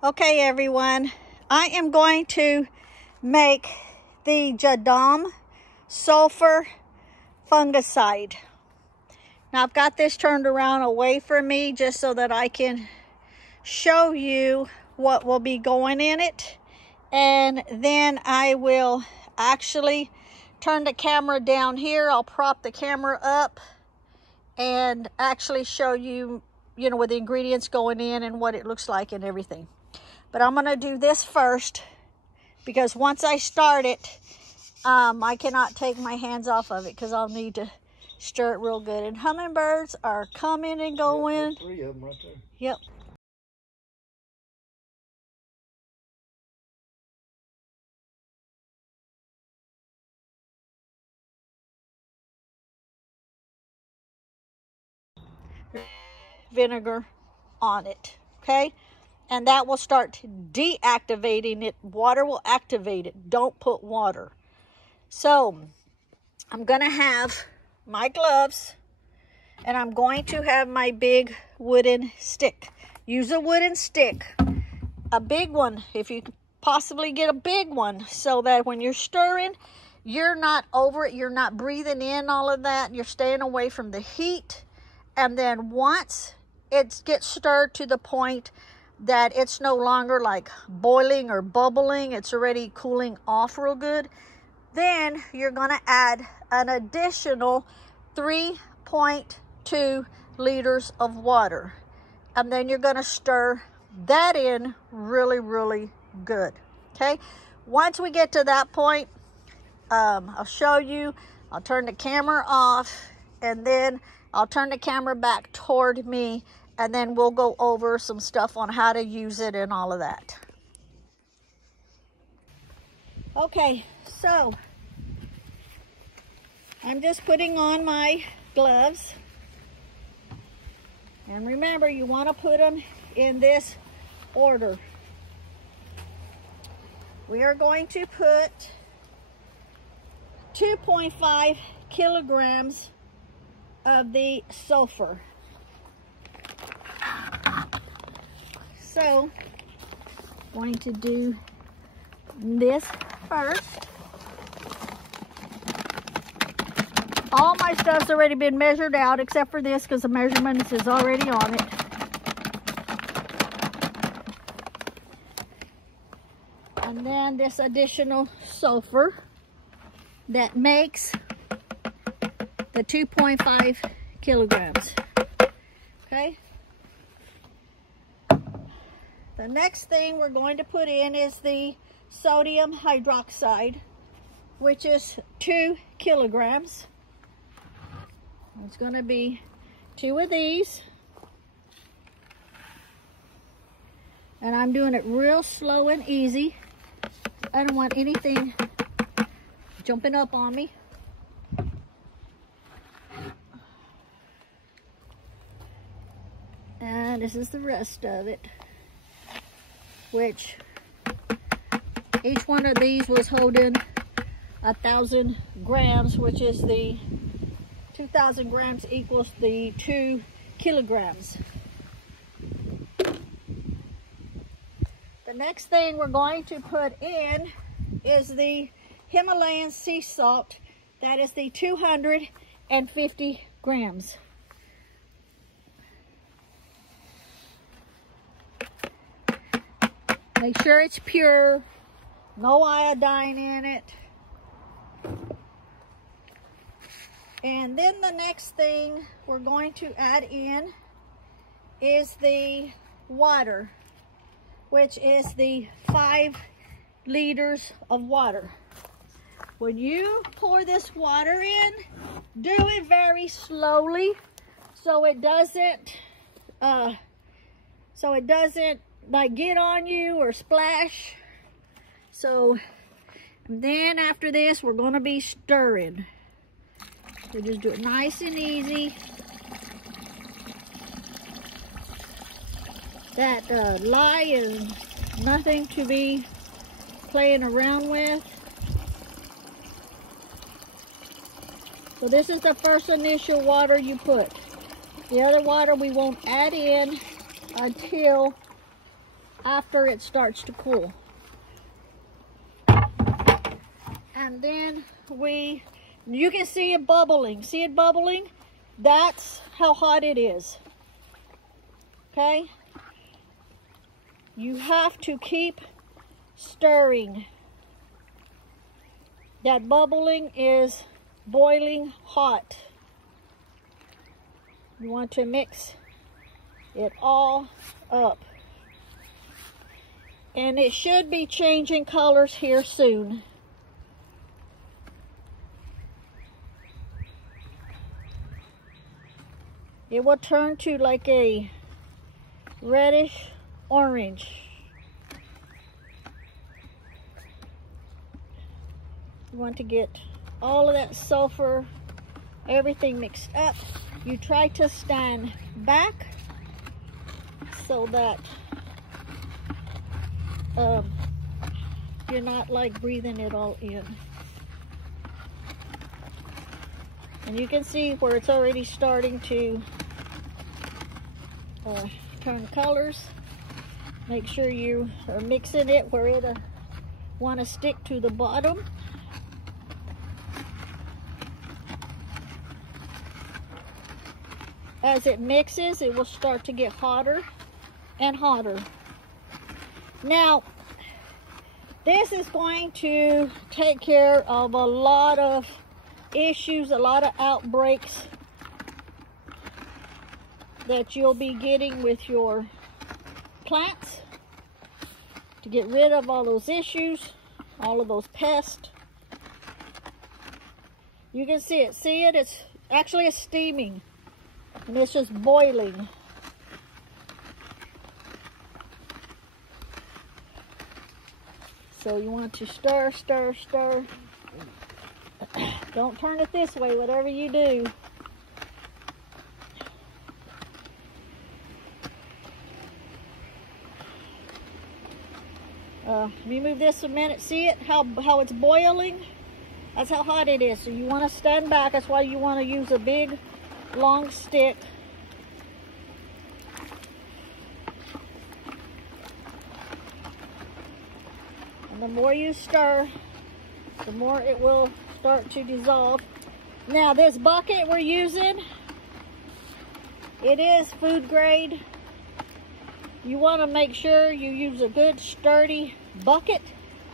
Okay, everyone, I am going to make the JADAM Sulfur Fungicide. Now, I've got this turned around away from me just so that I can show you what will be going in it. And then I will actually turn the camera down here. I'll prop the camera up and actually show you, with the ingredients going in and what it looks like and everything. But I'm going to do this first because once I start it, I cannot take my hands off of it because I'll need to stir it real good. And hummingbirds are coming and going. Yep, 3 of them right there. Yep. Vinegar on it, okay? And that will start deactivating it. Water will activate it. Don't put water. So I'm going to have my gloves and I'm going to have my big wooden stick. Use a wooden stick, a big one, if you possibly get a big one, so that when you're stirring, you're not over it. You're not breathing in all of that. You're staying away from the heat. And then once it gets stirred to the point that it's no longer like boiling or bubbling, it's already cooling off real good, then you're going to add an additional 3.2 liters of water. And then you're going to stir that in really, really good. Okay? Once we get to that point, I'll show you. I'll turn the camera off and then I'll turn the camera back toward me, and then we'll go over some stuff on how to use it and all of that. Okay, so I'm just putting on my gloves. And remember, you want to put them in this order. We are going to put 2.5 kilograms of the sulfur. So, going to do this first. All my stuff's already been measured out except for this because the measurements is already on it. And then this additional sulfur that makes the 2.5 kilograms. Okay. The next thing we're going to put in is the sodium hydroxide, which is 2 kilograms. It's going to be 2 of these. And I'm doing it real slow and easy. I don't want anything jumping up on me. And this is the rest of it, which each one of these was holding 1,000 grams, which is the 2,000 grams equals the 2 kilograms. The next thing we're going to put in is the Himalayan sea salt. That is the 250 grams. Make sure it's pure, no iodine in it. And then the next thing we're going to add in is the water, which is the 5 liters of water. When you pour this water in, do it very slowly so it doesn't like get on you or splash. So then after this, we're going to be stirring. So just do it nice and easy. That lye is nothing to be playing around with. So this is the first initial water you put. The other water we won't add in until after it starts to cool. And then you can see it bubbling. See it bubbling? That's how hot it is. Okay? You have to keep stirring. That bubbling is boiling hot. You want to mix it all up. And it should be changing colors here soon. It will turn to like a reddish orange. You want to get all of that sulfur, everything mixed up. You try to stand back so that you're not like breathing it all in. And you can see where it's already starting to turn colors. Make sure you are mixing it where it want to stick to the bottom. As it mixes, it will start to get hotter and hotter. Now, this is going to take care of a lot of issues, a lot of outbreaks that you'll be getting with your plants, to get rid of all those issues, all of those pests. You can see it. See it? It's actually steaming. And it's just boiling. So you want to stir, stir, stir. Don't turn it this way, whatever you do. Let me move this a minute. See it? How it's boiling? That's how hot it is. So you want to stand back. That's why you want to use a big long stick. And the more you stir, the more it will start to dissolve. Now this bucket we're using, it is food grade. You want to make sure you use a good sturdy bucket.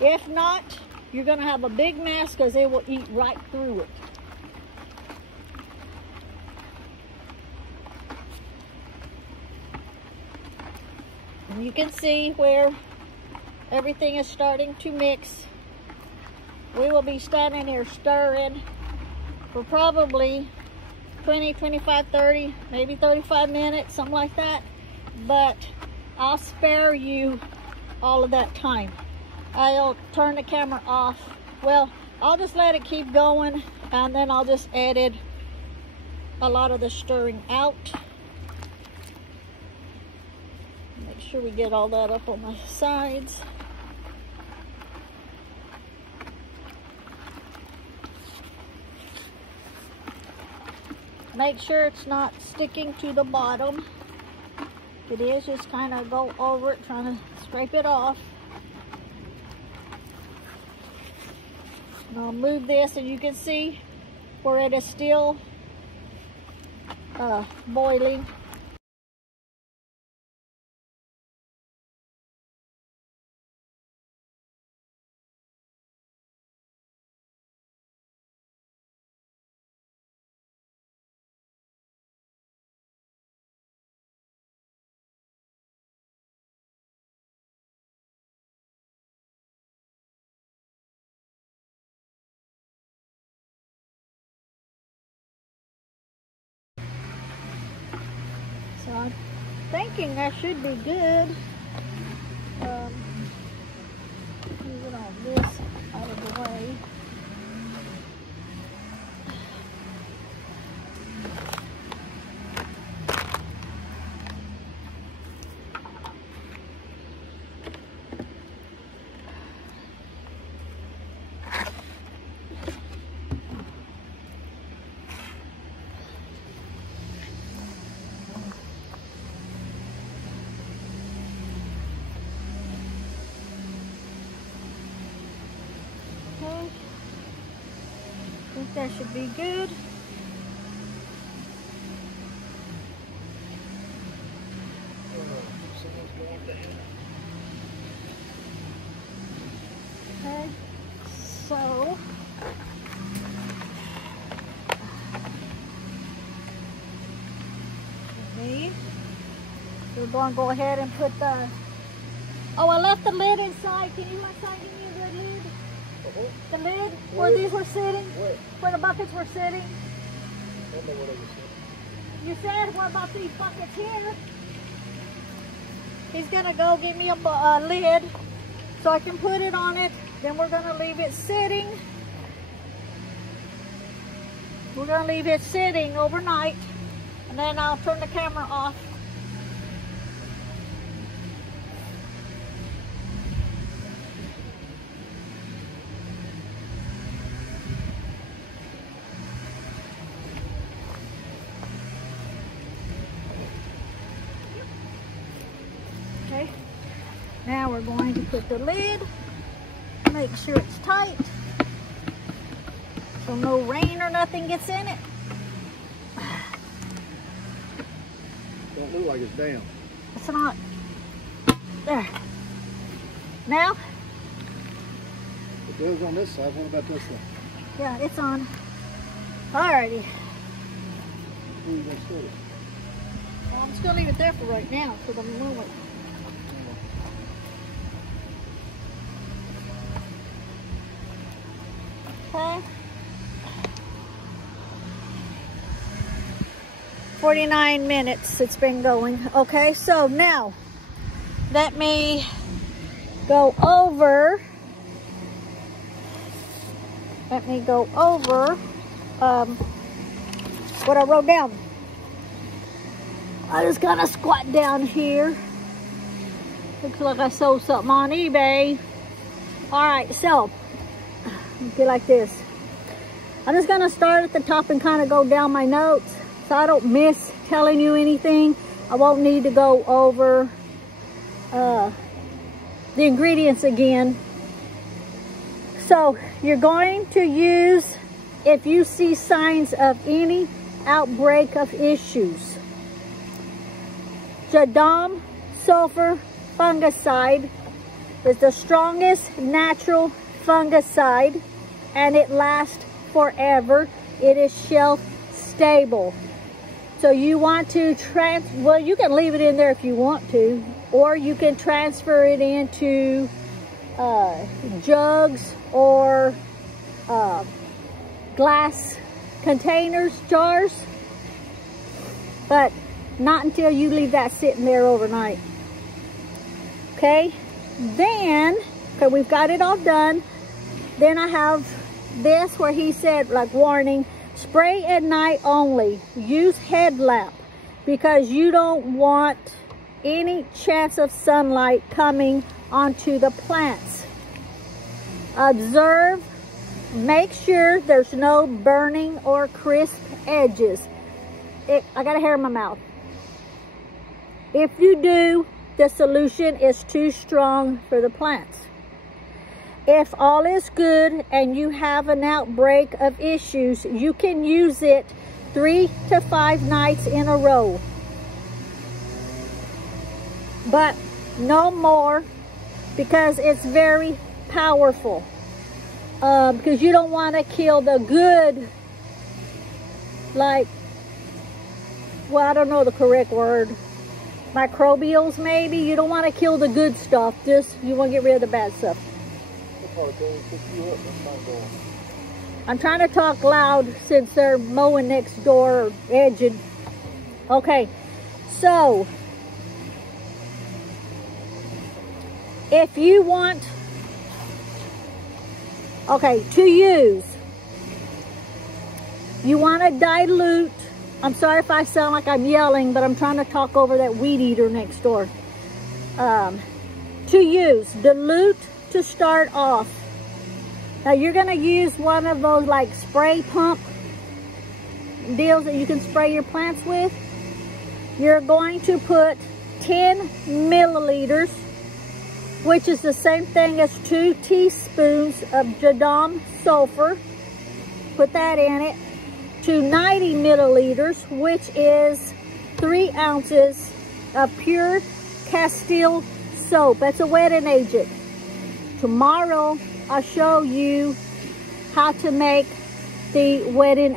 If not, you're going to have a big mess because it will eat right through it. And you can see where everything is starting to mix. We will be standing here stirring for probably 20, 25, 30, maybe 35 minutes, something like that. But I'll spare you all of that time. I'll turn the camera off. Well, I'll just let it keep going, and then I'll just edit a lot of the stirring out. Make sure we get all that up on the sides. Make sure it's not sticking to the bottom. If it is, just kind of go over it, trying to scrape it off. And I'll move this, and you can see where it is still boiling. So I'm thinking that should be good. Moving all this out of the way. That should be good. Okay, so we're going to go ahead and put the, oh, I left the lid inside. Can you assign me the lid? The lid where these were sitting? Where the buckets were sitting? I don't know where they were sitting. You said, what about these buckets here? He's going to go get me a lid so I can put it on it. Then we're going to leave it sitting. We're going to leave it sitting overnight. And then I'll turn the camera off. Okay, now we're going to put the lid, make sure it's tight, so no rain or nothing gets in it. Don't look like it's down. It's not. There. Now? It goes on this side. What about this one? Yeah, it's on. Alrighty. Where are you going to set it? Well, I'm just going to leave it there for right now, for the moment. Okay. 49 minutes it's been going. Okay, so now let me go over what I wrote down. I just gotta squat down here. Looks like I sold something on eBay. Alright, so get like this. I'm just gonna start at the top and kind of go down my notes so I don't miss telling you anything. I won't need to go over the ingredients again. So you're going to use, if you see signs of any outbreak of issues, JADAM Sulfur Fungicide is the strongest natural fungicide and it lasts forever. It is shelf stable. So you want to well, you can leave it in there if you want to, or you can transfer it into jugs or glass containers, jars, but not until you leave that sitting there overnight. Okay, then, okay, we've got it all done. Then I have this where he said, like, warning, spray at night only. Use headlamp because you don't want any chance of sunlight coming onto the plants. Observe, make sure there's no burning or crisp edges. I got a hair in my mouth. If you do, the solution is too strong for the plants. If all is good and you have an outbreak of issues, you can use it 3 to 5 nights in a row. But no more, because it's very powerful. Because you don't want to kill the good, like, well, I don't know the correct word, microbials maybe. You don't want to kill the good stuff, just you want to get rid of the bad stuff. I'm trying to talk loud since they're mowing next door or edging. Okay, so if you want, okay, to use, you want to dilute. I'm sorry if I sound like I'm yelling, but I'm trying to talk over that weed eater next door. To use, dilute to start off. Now you're going to use one of those like spray pump deals that you can spray your plants with. You're going to put 10 milliliters, which is the same thing as 2 teaspoons of JADAM sulfur. put that in it, to 90 milliliters, which is 3 ounces of pure Castile soap. That's a wetting agent. Tomorrow, I'll show you how to make the wetting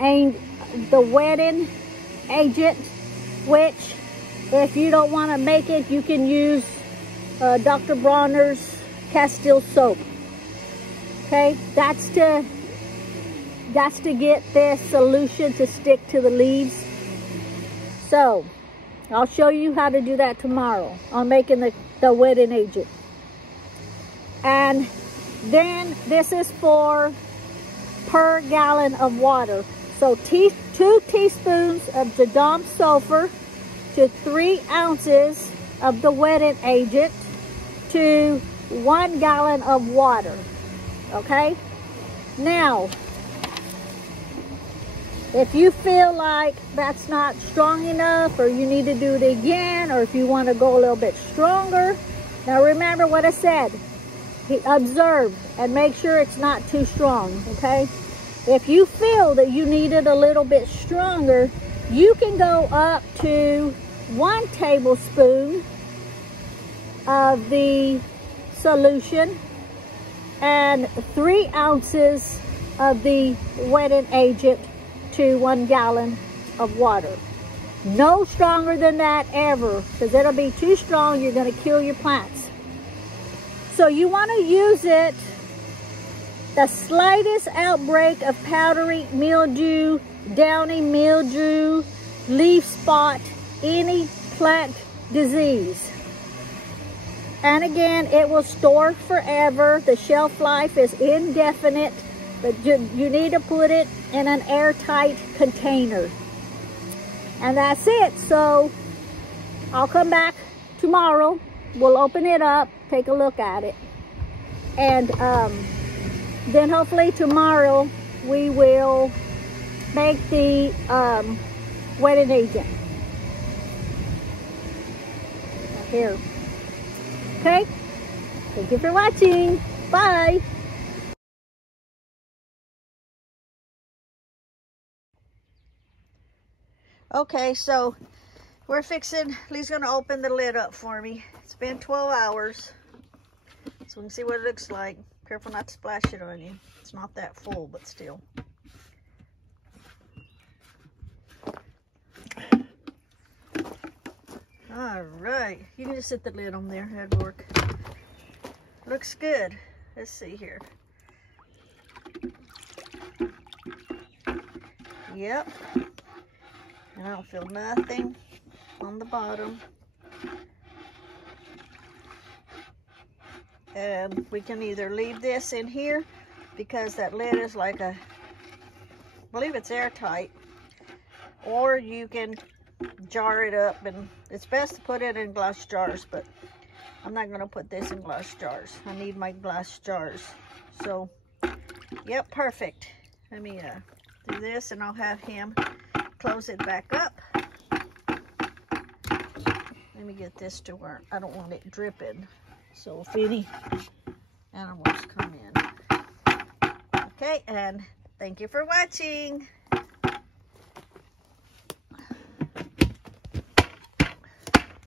agent, which if you don't want to make it, you can use Dr. Bronner's Castile soap. Okay, that's to get this solution to stick to the leaves. So I'll show you how to do that tomorrow on making the wetting agent. And then this is for per gallon of water. So 2 teaspoons of JADAM sulfur to 3 ounces of the wetting agent to 1 gallon of water. Okay? Now, if you feel like that's not strong enough, or you need to do it again, or if you want to go a little bit stronger, now remember what I said. Observe and make sure it's not too strong, okay? If you feel that you need it a little bit stronger, you can go up to 1 tablespoon of the solution and 3 ounces of the wetting agent to 1 gallon of water. No stronger than that ever, because it'll be too strong. You're going to kill your plants. So you want to use it the slightest outbreak of powdery mildew, downy mildew, leaf spot, any plant disease. And again, it will store forever. The shelf life is indefinite, but you need to put it in an airtight container. And that's it. So I'll come back tomorrow. We'll open it up, take a look at it. And then hopefully tomorrow we will make the wetting agent. Here. Okay? Thank you for watching. Bye. Okay, so we're fixing, Lee's gonna open the lid up for me. It's been 12 hours, so we can see what it looks like. Careful not to splash it on you. It's not that full, but still. All right, you can just set the lid on there, that'd work. Looks good. Let's see here. Yep. And I don't feel nothing on the bottom. And we can either leave this in here because that lid is like I believe it's airtight, or you can jar it up, and it's best to put it in glass jars, but I'm not going to put this in glass jars. I need my glass jars. So, yep, perfect. Let me do this, and I'll have him close it back up. Let me get this to where I don't want it dripping. So if any animals come in. Okay, and thank you for watching.